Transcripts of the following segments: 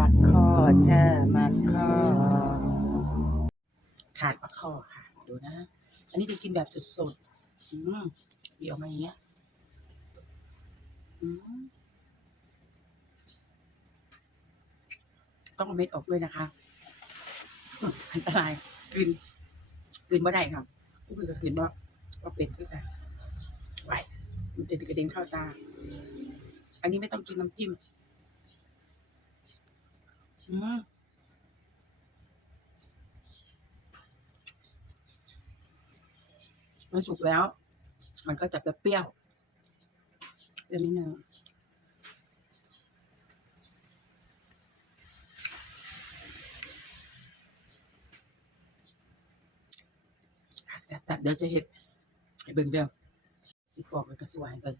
มักข้อจ้ามักข้อขาดมักข้อค่ะ ดูนะ อันนี้จะกินแบบสดๆอืมเดี๋ยวมาอย่างเงี้ยอืมต้องเอาเม็ดออกด้วยนะคะอันตรายกลืนกลืนบ่ได้ครับก็คือกลืนบ่ก็เป็นคือกันไหวมันจะกระเด็นเข้าตา อันนี้ไม่ต้องกินน้ำจิ้ม มันสุกแล้ว มันก็จะเปรี้ยวเปรี้ยวนิดนึงแต่เดี๋ยวจะเห็ดให้เบิ่งเดียวสิฟอกไปกระสวยให้เบิ่ง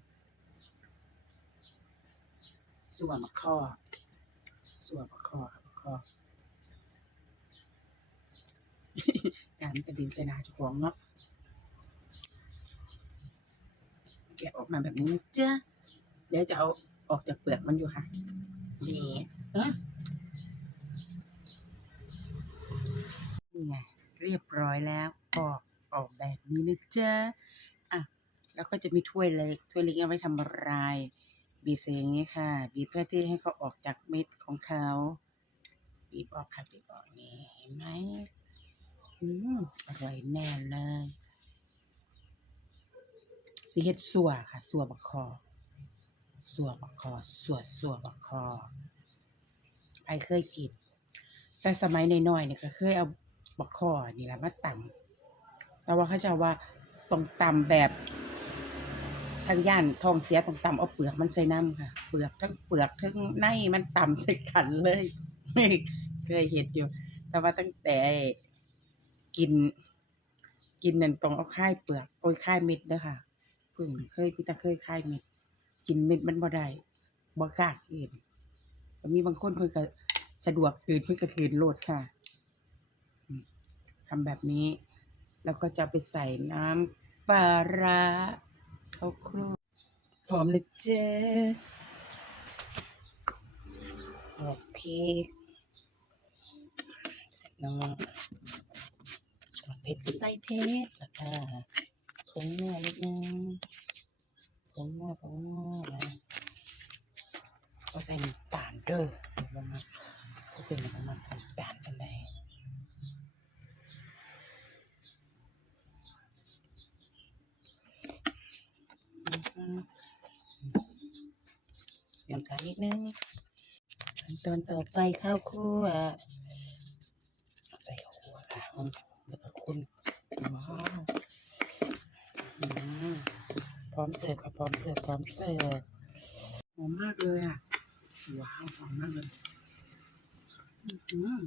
ส่วนมะข้อส่วนมะข้อครับมะข้อ การกระดินใส่หนาจ้าของเนาะแกะออกมาแบบนี้นะจ๊ะเดี๋ยวจะเอาออกจากเปลือกมันอยู่ค่ะนี่เออนี่ไงเรียบร้อยแล้วปอกออกแบบนี้นะเจ๊ะอะแล้วก็จะมีถ้วยเล็กถ้วยเล็กเอาไว้ทำอะไรบีบใส่อย่างนี้ค่ะ บีบเพื่อที่ให้เขาออกจากเม็ดของเขาบีบออกค่ะบีบออกนี่เห็นไหม อืมอร่อยแน่เลยสีเฮ็ดสัวค่ะ สัวบักคอ สัวบักคอ สัวสัวบักคอไอเคยกินแต่สมัยในน้อยเนี่ยก็เคยเอาบักคอนี่แหละมาตำแต่ว่าเขาจะว่าต้องตำแบบทางย่านทองเสียต้องตำเอาเปลือกมันใส่น้ำค่ะ เปลือกทั้งเปลือกทั้งในมันตำใส่กันเลย เคยเห็นอยู่ แต่ว่าตั้งแต่ กิน กินนั่นต้องเอาค่ายเปลือกโอ้ยค่ายเม็ดเด้อค่ะเพิ่งเคยพี่ตาเคยค่ายเม็ด กินเม็ดมันบ่ได้บ่กล้ากินก็มีบางคนเพิ่นก็สะดวกคืนเพิ่นก็คืนโลดค่ะทำแบบนี้ แล้วก็จะไปใส่น้ำปลาร้าเข้าครัวพร้อมเลยเจ้ออกพริกใส่น้ำเผ็ดใส่เผ็ดแล้วก็ผงนัวนิดนึงผงนัวผงนัวนะก็ใส่น้ำตาลเด้อเดี๋ยวมันมาพวกเป็นมันมาน้ำตาลกันได้อือฮึน้ำตาลนิดนึงขั้นตอนต่อไปข้าวคั่วใส่ข้าวคั่วค่ะแล้ว คุณว้าวอืมพร้อมเสิร์ฟค่ะพร้อมเสิร์ฟพร้อมเสิร์ฟหอมมากเลยอะว้าวหอมมากเลยอือหือ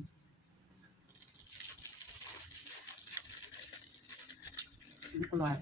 อร่อย